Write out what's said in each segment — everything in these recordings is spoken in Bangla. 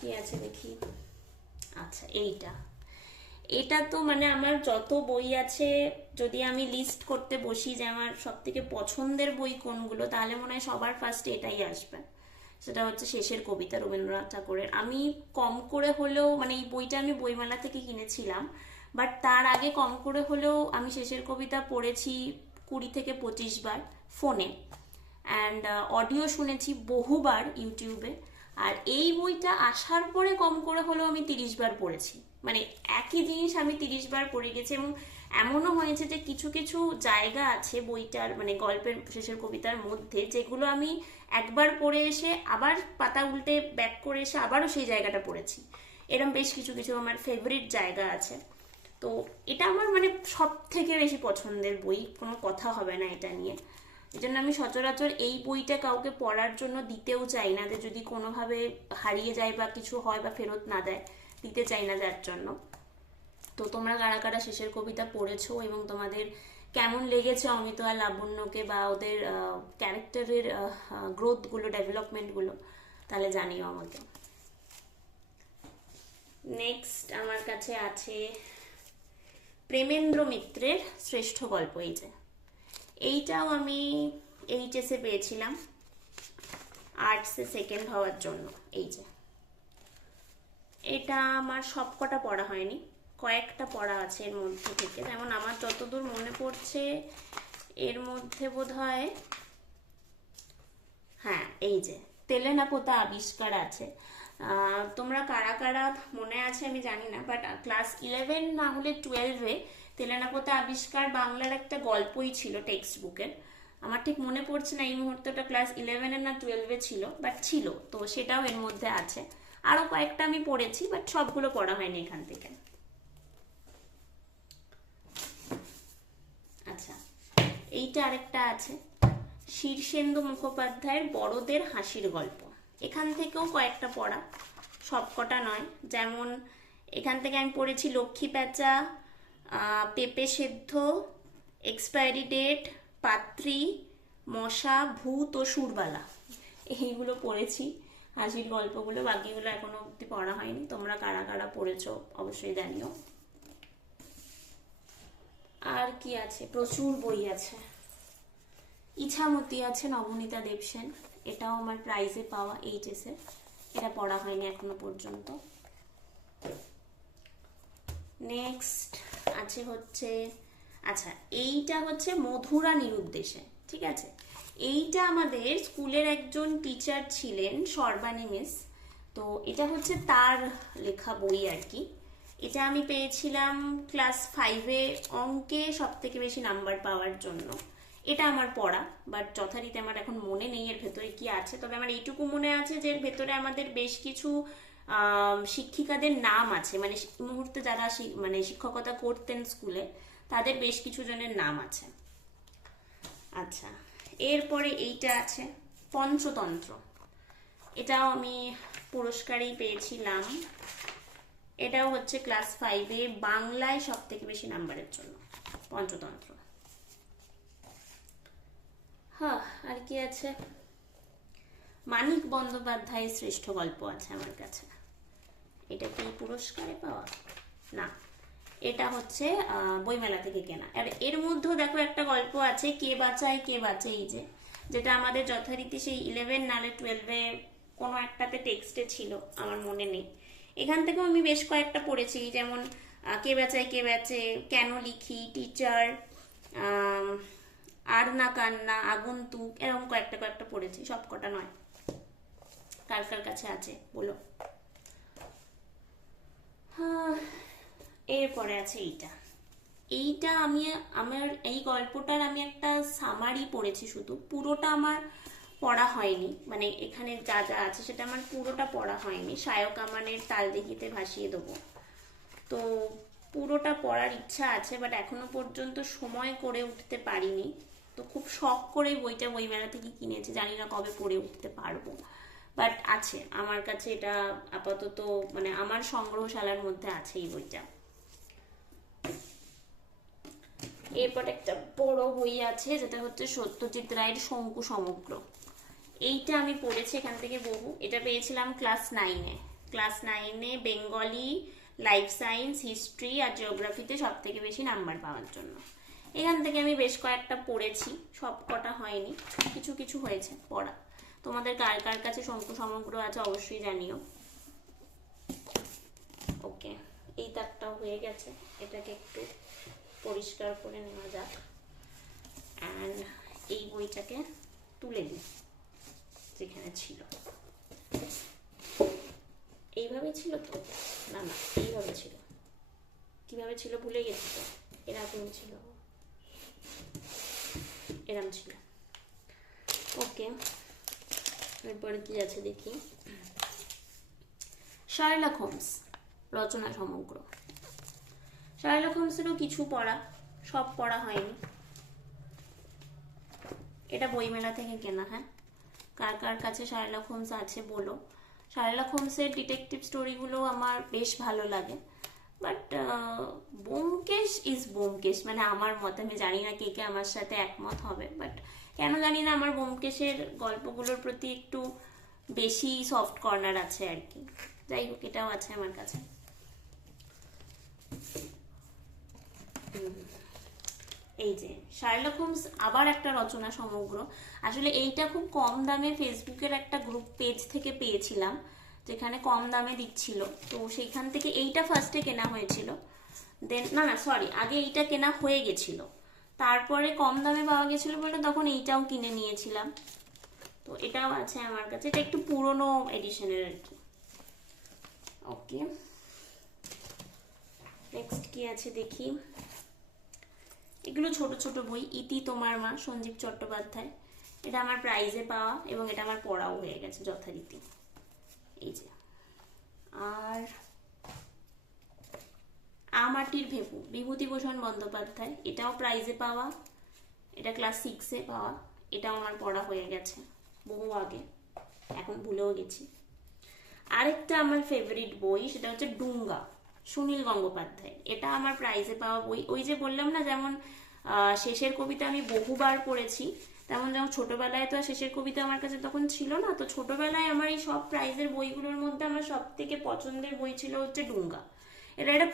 কি আছে দেখি। আচ্ছা, এইটা এটা তো মানে আমার যত বই আছে, যদি আমি লিস্ট করতে বসি যে আমার সব থেকে পছন্দের বই কোনগুলো, তাহলে মনে হয় সবার ফার্স্টে এটাই আসবে। সেটা হচ্ছে শেষের কবিতা, রবীন্দ্রনাথ ঠাকুরের। আমি কম করে হলেও মানে এই বইটা আমি বইমেলা থেকে কিনেছিলাম, বাট তার আগে কম করে হলেও আমি শেষের কবিতা পড়েছি 20 থেকে 25 বার ফোনে, অ্যান্ড অডিও শুনেছি বহুবার ইউটিউবে। আর এই বইটা আসার পরে কম করে হলেও আমি 30 বার পড়েছি। মানে একই জিনিস আমি 30 বার পড়ে গেছি। এবং এমনও হয়েছে যে কিছু কিছু জায়গা আছে বইটার মানে গল্পের শেষের কবিতার মধ্যে, যেগুলো আমি একবার পড়ে এসে আবার পাতা উল্টে ব্যাক করে এসে আবারও সেই জায়গাটা পড়েছি। এরকম বেশ কিছু কিছু আমার ফেভারিট জায়গা আছে। তো এটা আমার মানে সব থেকে বেশি পছন্দের বই, কোনো কথা হবে না এটা নিয়ে। এই জন্য আমি সচরাচর এই বইটা কাউকে পড়ার জন্য দিতেও চাই না, যে যদি কোনোভাবে হারিয়ে যায় বা কিছু হয় বা ফেরত না দেয়, দিতে চাই না যার জন্য। তো তোমরা কারা কারা শেষের কবিতা পড়েছো এবং তোমাদের কেমন লেগেছে অমিত আর লাবণ্যকে, বা ওদের ক্যারেক্টারের গ্রোথগুলো, ডেভেলপমেন্টগুলো, তাহলে জানিও আমাকে। নেক্সট আমার কাছে আছে প্রেমেন্দ্র মিত্রের শ্রেষ্ঠ গল্প। এই যে এইটাও আমি এইচএসে পেয়েছিলাম আর্টসে সেকেন্ড হওয়ার জন্য। এই যে এটা আমার সবকটা পড়া হয়নি, কয়েকটা পড়া আছে এর মধ্যে থেকে। যেমন আমার যতদূর মনে পড়ছে এর মধ্যে বোধহয়, হ্যাঁ এই যে তেলেনাপোতা আবিষ্কার আছে। তোমরা কারা কারা মনে আছে আমি জানি না, বাট ক্লাস 11 না হলে 12-এ তেলেনাপোতা আবিষ্কার বাংলার একটা গল্পই ছিল টেক্সট বুকের। আমার ঠিক মনে পড়ছে না এই মুহূর্তে ওটা ক্লাস 11-এ না 12-এ ছিল, বাট ছিল। তো সেটাও এর মধ্যে আছে। আরো কয়েকটা আমি পড়েছি, বাট সবগুলো পড়া হয়নি এখান থেকে। আচ্ছা, এইটা আরেকটা আছে শীর্ষেন্দু মুখোপাধ্যায়ের বড়দের হাসির গল্প। এখান থেকেও কয়েকটা পড়া, সবকটা নয়। যেমন এখান থেকে আমি পড়েছি লক্ষ্মী প্যাঁচা, পেঁপে সেদ্ধ, এক্সপায়ারি ডেট, পাত্রী, মশা, ভূত ও সুরবালা, এইগুলো পড়েছি হাসির গল্পগুলো। বাকিগুলো এখনো অব্দি পড়া হয়নি। তোমরা কারা কারা পড়েছো অবশ্যই জানিও। আর কি আছে, প্রচুর বই আছে। ইছামতি আছে নবনীতা দেবসেন, এটাও আমার প্রাইজে পাওয়া এইচএসে, এটা পড়া হয়নি এখনো পর্যন্ত। নেক্সট আছে হচ্ছে, আচ্ছা এইটা হচ্ছে মধুরা নিরুদ্দেশে, ঠিক আছে। এইটা আমাদের স্কুলের একজন টিচার ছিলেন সর্বাণী মিস, তো এটা হচ্ছে তার লেখা বই আর কি। এটা আমি পেয়েছিলাম ক্লাস 5-এ অঙ্কে সব থেকে বেশি নাম্বার পাওয়ার জন্য। এটা আমার পড়া, বাট যথারীতি আমার এখন মনে নেই এর ভেতরে কি আছে। তবে আমার এইটুকু মনে আছে যে এর ভেতরে আমাদের বেশ কিছু শিক্ষিকাদের নাম আছে, মানে এই মুহূর্তে যারা মানে শিক্ষকতা করতেন স্কুলে, তাদের বেশ কিছু জনের নাম আছে। আচ্ছা, এরপরে এইটা আছে পঞ্চতন্ত্র, এটাও আমি পুরস্কারই পেয়েছিলাম। এটাও হচ্ছে ক্লাস 5-এ বাংলায় সব থেকে বেশি নাম্বারের জন্য, পঞ্চতন্ত্র। হ্যাঁ, আর কি আছে, মানিক বন্দ্যোপাধ্যায়ের শ্রেষ্ঠ গল্প আছে আমার কাছে। এটা কি পুরস্কারে পাওয়া? না, এটা হচ্ছে বইমেলা থেকে কেনা। আর এর মধ্যেও দেখো একটা গল্প আছে কে বাঁচায় কে বাঁচে, এই যে যেটা আমাদের যথারীতি সেই 11 নালে 12-এ কোনো একটাতে টেক্সটে ছিল, আমার মনে নেই। এখান থেকেও আমি বেশ কয়েকটা পড়েছি, যেমন কে বাঁচায় কে বাঁচে, কেন লিখি, টিচার, আর না কান্না, আগন্তুক, এরকম কয়েকটা কয়েকটা পড়েছি, সবকটা নয়। কার কার কাছে আছে বলো। হ্যাঁ, এরপরে আছে এইটা। এইটা আমি আমার এই গল্পটার আমি একটা সামারি পড়েছি, শুধু পুরোটা আমার পড়া হয়নি। মানে এখানে যা যা আছে সেটা আমার পুরোটা পড়া হয়নি। শায়ক আমানের তাল দেখিতে ভাসিয়ে দেবো, তো পুরোটা পড়ার ইচ্ছা আছে, বাট এখনো পর্যন্ত সময় করে উঠতে পারিনি। তো খুব শখ করে বইটা বইমেলা থেকে কিনেছি, জানি না কবে পড়ে উঠতে পারবো, বাট আছে আমার কাছে এটা আপাতত, মানে আমার সংগ্রহশালার মধ্যে আছে এই বইটা। এরপর একটা বড় বই আছে যেটা হচ্ছে সত্যজিৎ রায়ের শঙ্কু সমগ্র। এইটা আমি পড়েছি এখান থেকে বহু, এটা পেয়েছিলাম ক্লাস 9-এ। ক্লাস 9-এ বেঙ্গলি, লাইফ সায়েন্স, হিস্ট্রি আর জিওগ্রাফিতে সব থেকে বেশি নাম্বার পাওয়ার জন্য। এখান থেকে আমি বেশ কয়েকটা পড়েছি, সব কটা হয়নি, কিছু কিছু হয়েছে পড়া। তোমাদের কার কার কাছে শঙ্কু সমগ্র আছে অবশ্যই জানিও। ওকে, এই তারটাও হয়ে গেছে, এটাকে একটু পরিষ্কার করে নেওয়া যাক। অ্যান্ড এই বইটাকে তুলে দিই যেখানে ছিল। এইভাবে ছিল তো? না না, এইভাবে ছিল। কিভাবে ছিল ভুলে গেছি তো। এরকম ছিল, এরকম ছিল। ওকে, এরপরে কি আছে দেখি। শার্লক হোমস রচনা সমগ্র। শার্লক হোমসেরও কিছু পড়া, সব পড়া হয়নি। এটা বইমেলা থেকে কেনা। হ্যাঁ, কার কার কাছে শার্লক হোমস আছে বলো। শার্লক হোমসের ডিটেকটিভ স্টোরিগুলো আমার বেশ ভালো লাগে, বাট ব্যোমকেশ ইজ ব্যোমকেশ, মানে আমার মতে। আমি জানি না কে কে আমার সাথে একমত হবে, বাট কেন জানি না আমার ব্যোমকেশের গল্পগুলোর প্রতি একটু বেশি সফট কর্নার আছে আর কি। যাই হোক, এটাও আছে আমার কাছে। এই যে শার্লক হোমস আবার একটা রচনা সমগ্র। আসলে এইটা খুব কম দামে ফেসবুকের একটা গ্রুপ পেজ থেকে পেয়েছিলাম, যেখানে কম দামে দিচ্ছিল, তো সেইখান থেকে এইটা ফার্স্টে কেনা হয়েছিল। দেন না না সরি, আগে এইটা কেনা হয়ে গেছিল, তারপরে কম দামে পাওয়া গেছিল বলে তখন এইটাও কিনে নিয়েছিলাম। তো এটাও আছে আমার কাছে, এটা একটু পুরনো এডিশনের আর কি। ওকে, নেক্সট কি আছে দেখি। এগুলো ছোট ছোট বই। ইতি তোমার মা, সঞ্জীব চট্টোপাধ্যায়। এটা আমার প্রাইজে পাওয়া এবং এটা আমার পড়াও হয়ে গেছে যথারীতি। এই যে, আর আমাটির ভেপু, বিভূতিভূষণ বন্দ্যোপাধ্যায়। এটাও প্রাইজে পাওয়া, এটা ক্লাস 6-এ পাওয়া। এটাও আমার পড়া হয়ে গেছে বহু আগে, এখন ভুলেও গেছি। আরেকটা আমার ফেভারিট বই, সেটা হচ্ছে ডুঙ্গা, সুনীল গঙ্গোপাধ্যায়। এটা আমার প্রাইজে পাওয়া বই। ওই যে বললাম না, যেমন শেষের কবিতা আমি বহুবার পড়েছি, তেমন যেমন ছোটবেলায় তো আর শেষের কবিতা আমার কাছে তখন ছিল না, তো ছোটবেলায় আমার এই সব প্রাইজের বইগুলোর মধ্যে আমার সব থেকে পছন্দের বই ছিল হচ্ছে ডুঙ্গা। এটা একটা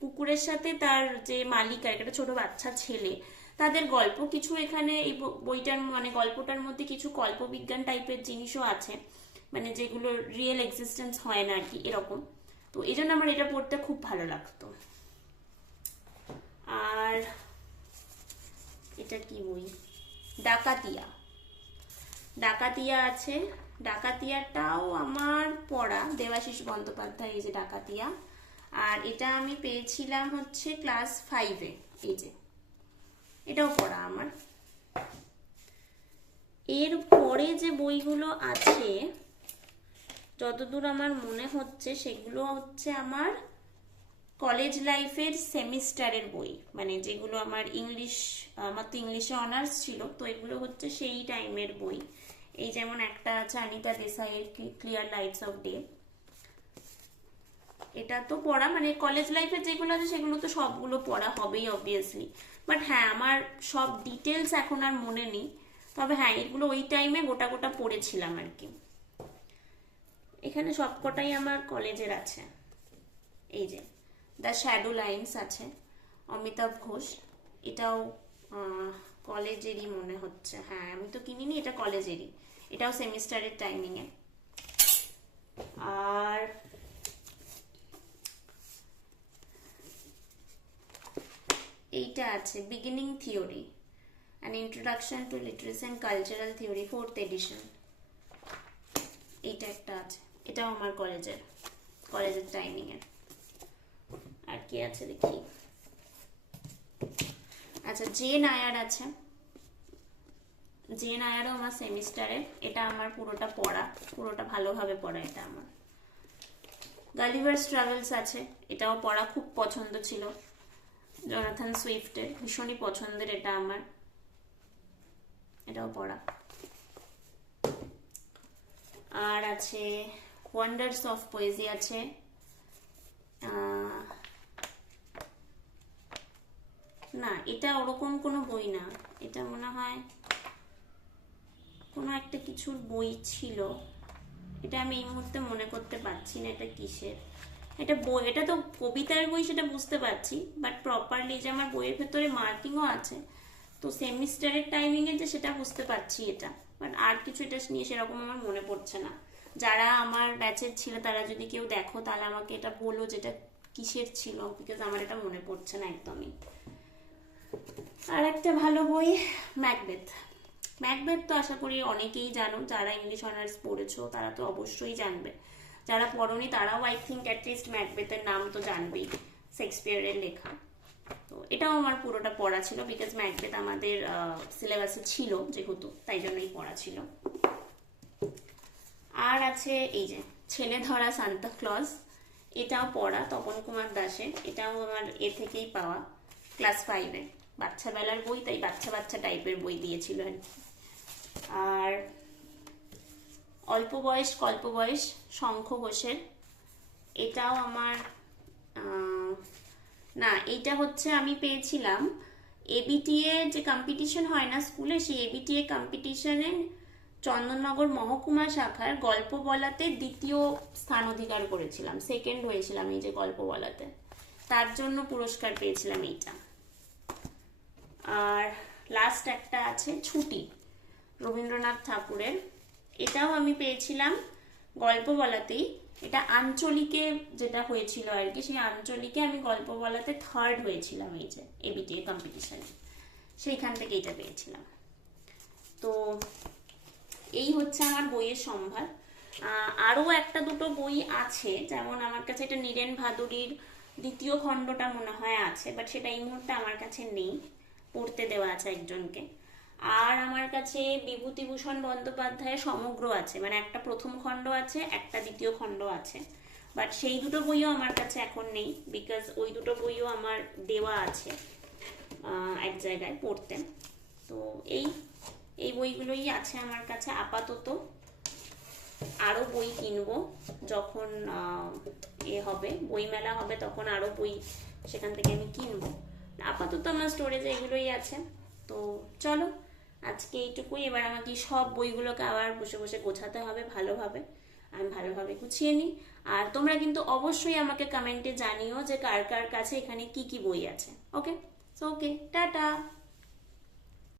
কুকুরের সাথে তার যে মালিক আর একটা ছোট বাচ্চা ছেলে, তাদের গল্প কিছু এখানে এই বইটার মানে গল্পটার মধ্যে কিছু কল্পবিজ্ঞান টাইপের জিনিসও আছে, মানে যেগুলো রিয়েল এক্সিস্টেন্স হয় না আর কি, এরকম। তো এই জন্য আমার এটা পড়তে খুব ভালো লাগতো। আর এটা কি বই, ডাকাতিয়া। ডাকাতিয়া আছে, ডাকাতিয়াটাও আমার পড়া, দেবাশিস বন্দ্যোপাধ্যায়। এই যে ডাকাতিয়া, আর এটা আমি পেয়েছিলাম হচ্ছে ক্লাস 5-এ। এই যে, এটাও পড়া আমার। এর পরে যে বইগুলো আছে যতদূর আমার মনে হচ্ছে সেগুলো হচ্ছে আমার কলেজ লাইফের সেমিস্টারের বই, মানে যেগুলো আমার আমার তো ইংলিশে অনার্স ছিল, তো এগুলো হচ্ছে সেই টাইমের বই। এই যেমন একটা আছে অনিতা দেসাইয়ের ক্লিয়ার লাইটস অফ ডে। এটা তো পড়া, মানে কলেজ লাইফের যেগুলো আছে সেগুলো তো সবগুলো পড়া হবেই অবভিয়াসলি, বাট হ্যাঁ আমার সব ডিটেলস এখন আর মনে নেই, তবে হ্যাঁ এগুলো ওই টাইমে গোটা গোটা পড়েছিলাম আর কি। এখানে সবকটাই আমার কলেজের আছে। এই যে দ্য শ্যাডো লাইন্স আছে, অমিতাভ ঘোষ। এটাও কলেজেরই মনে হচ্ছে, হ্যাঁ আমি তো কিনিনি, এটা কলেজেরই, এটাও সেমিস্টারের টাইমিংয়ে। আর এইটা আছে beginning theory, an introduction to literacy and cultural theory, 4th edition. এইটা একটা আছে, এটাও আমার কলেজের টাইমিংয়ের। আর কি আছে দেখি। আচ্ছা, জে নায়ার আছে, জে নায়ারও আমার সেমিস্টারে, এটা আমার পুরোটা পড়া, পুরোটা ভালোভাবে পড়া এটা আমার। গালিভার্স ট্রাভেলস আছে, এটাও পড়া, খুব পছন্দ ছিল, জোনাথন সুইফটের, ভীষণই পছন্দের এটা আমার, এটাও পড়া। আর আছে ওয়ান্ডার্স অফ পোয়েজি আছে, না এটা ওরকম কোনো বই না, এটা মনে হয় কোনো একটা কিছুর বই ছিল, এটা আমি এই মুহূর্তে মনে করতে পারছি না এটা কিসের। এটা বই, এটা তো কবিতার বই সেটা বুঝতে পারছি, বাট প্রপারলি যে আমার বইয়ের ভেতরে মার্কিংও আছে, তো সেমিস্টারের টাইমিং এ যে সেটা বুঝতে পারছি এটা, বাট আর কিছু এটা নিয়ে সেরকম আমার মনে পড়ছে না। যারা আমার ব্যাচের ছিল তারা যদি কেউ দেখো তাহলে আমাকে এটা বলো যেটা কিসের ছিল, বিকজ আমার এটা মনে পড়ছে না একদমই। আর একটা ভালো বই ম্যাকবেথ। ম্যাকবেথ তো আশা করি অনেকেই জানো, যারা ইংলিশ অনার্স পড়েছো তারা তো অবশ্যই জানবে, যারা পড়োনি তারাও আই থিঙ্ক অ্যাটলিস্ট ম্যাকবেথের নাম তো জানবেই, শেক্সপিয়ারের লেখা। তো এটাও আমার পুরোটা পড়া ছিল, বিকজ ম্যাকবেথ আমাদের সিলেবাসে ছিল যেহেতু, তাই জন্যই পড়া ছিল। আর আছে এই যে ছেলে ধরা সান্তা ক্লজ, এটাও পড়া তপন কুমার দাসের, এটাও আমার এ থেকেই পাওয়া, ক্লাস 5-এ, বাচ্চা বেলার বই, তাই বাচ্চা বাচ্চা টাইপের বই দিয়েছিল আর কি। আর অল্প বয়স কল্প বয়স শঙ্খ ঘোষের, এটাও আমার না, এইটা হচ্ছে আমি পেয়েছিলাম এবিটিএ যে কম্পিটিশন হয় না স্কুলে, সেই এবিটিএ কম্পিটিশনে চন্দননগর মহকুমা শাখার গল্প বলাতে দ্বিতীয় স্থান অধিকার করেছিলাম, সেকেন্ড হয়েছিলাম এই যে গল্প বলাতে, তার জন্য পুরস্কার পেয়েছিলাম এইটা। আর লাস্ট একটা আছে ছুটি, রবীন্দ্রনাথ ঠাকুরের, এটাও আমি পেয়েছিলাম গল্প বলাতেই, এটা আঞ্চলিকে যেটা হয়েছিল আর কি, সেই আঞ্চলিকে আমি গল্প বলাতে থার্ড হয়েছিলাম এই যে এবিটিএ কম্পিটিশনে, সেইখান থেকে এটা পেয়েছিলাম। তো এই হচ্ছে আমার বইয়ের সম্ভার। আরও একটা দুটো বই আছে, যেমন আমার কাছে এটা নীরেন ভাদুড়ির দ্বিতীয় খণ্ডটা মনে হয় আছে, বাট সেটা এই মুহূর্তে আমার কাছে নেই, পড়তে দেওয়া আছে একজনকে। আর আমার কাছে বিভূতিভূষণ বন্দ্যোপাধ্যায়ের সমগ্র আছে, মানে একটা প্রথম খণ্ড আছে, একটা দ্বিতীয় খণ্ড আছে, বাট সেই দুটো বইও আমার কাছে এখন নেই, বিকজ ওই দুটো বইও আমার দেওয়া আছে এক জায়গায় পড়তে। তো এই এই বইগুলোই আছে আমার কাছে আপাতত। আরও বই কিনবো যখন হবে, বইমেলা হবে তখন আরও বই সেখান থেকে আমি কিনবো। আপাতত আমার স্টোরেজে এগুলোই আছে। তো চলো আজকে এইটুকুই, এবার আমাকে সব বইগুলোকে আবার বসে বসে গোছাতে হবে ভালোভাবে, আমি ভালোভাবে গুছিয়ে নিই। আর তোমরা কিন্তু অবশ্যই আমাকে কমেন্টে জানিও যে কার কার কাছে এখানে কি কি বই আছে। ওকে, সো ওকে, টাটা।